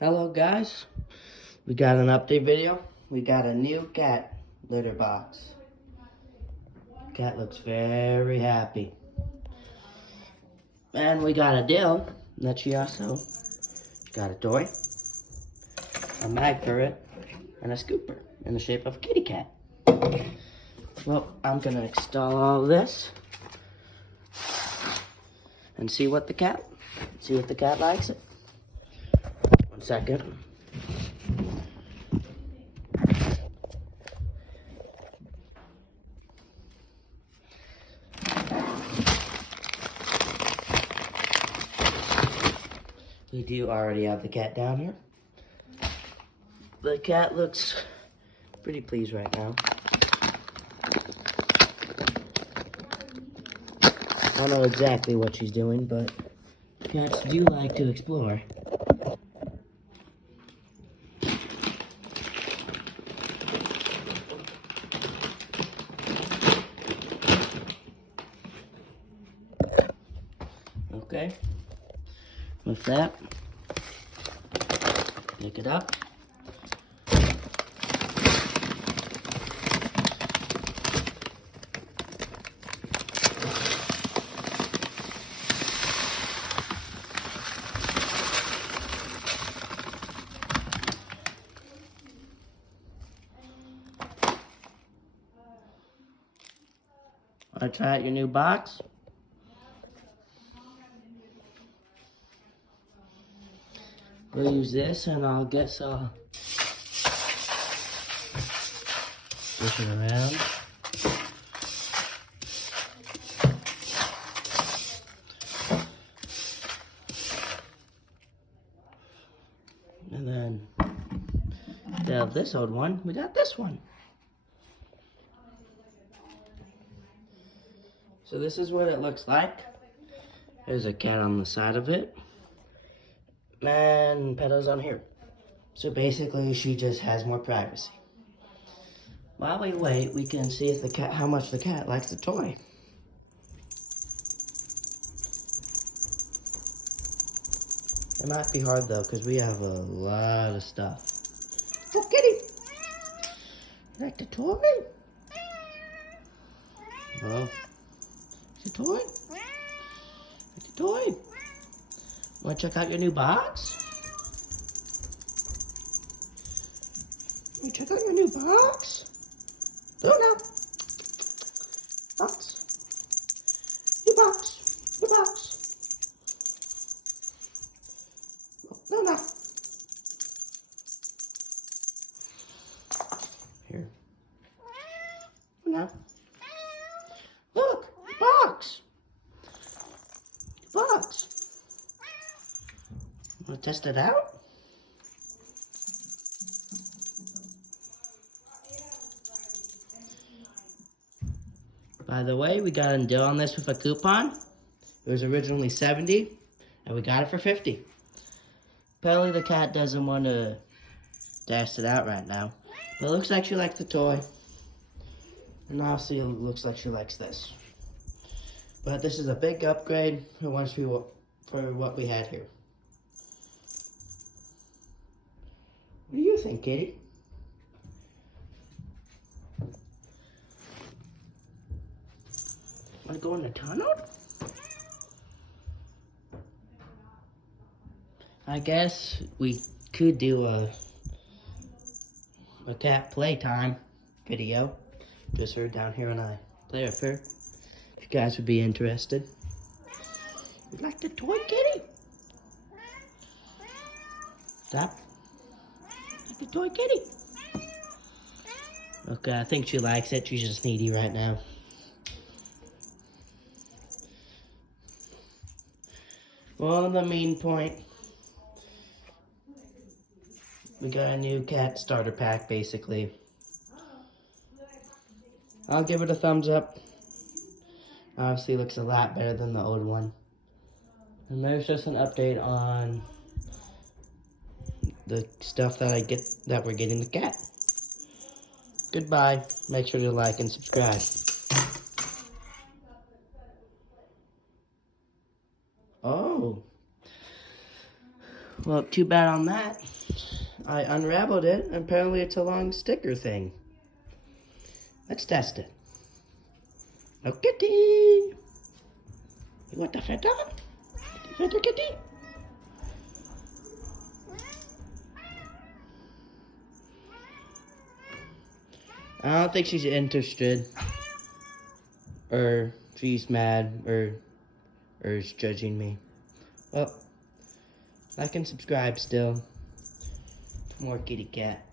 Hello guys, we got an update video. We got a new cat litter box. Cat looks very happy. And we got a deal that she got a toy, a mag for it, and a scooper in the shape of a kitty cat. Well, I'm gonna install all this and see what the cat likes it. 1 second. We do already have the cat down here. The cat looks pretty pleased right now. I don't know exactly what she's doing, but cats do like to explore. Okay, with that, pick it up. Want to try out your new box? We'll use this, and I'll guess I'll push it around. And then, instead of this old one, we got this one. So this is what it looks like. There's a cat on the side of it. And petals on here. So basically, she just has more privacy. While we wait, we can see if how much the cat likes the toy. It might be hard though, because we have a lot of stuff. Oh, kitty! You like the toy? Oh, it's a toy? Like the toy? Want to check out your new box? Want to check out your new box? Go now. Box. New box. New box. No, no. Here. No. Look, box. Box. Want to test it out? By the way, we got a deal on this with a coupon. It was originally $70, and we got it for $50. Apparently the cat doesn't want to test it out right now. But it looks like she likes the toy. And obviously it looks like she likes this. But this is a big upgrade for what we had here. What do you think, kitty? Want to go in the tunnel? I guess we could do a cat playtime video. Just her down here and I play with her. If you guys would be interested. You like the toy, kitty? Stop. Like the toy, kitty? Okay, I think she likes it. She's just needy right now. Well, the main point, we got a new cat starter pack, basically. I'll give it a thumbs up. Obviously, looks a lot better than the old one. And there's just an update on the stuff that we're getting the cat. Goodbye. Make sure to like and subscribe. Oh. Well, too bad on that. I unraveled it, and apparently it's a long sticker thing. Let's test it. Oh, kitty! You want the Fanta? Fanta kitty? I don't think she's interested. Or she's mad, or is judging me. Well, like and subscribe still. For more kitty cat.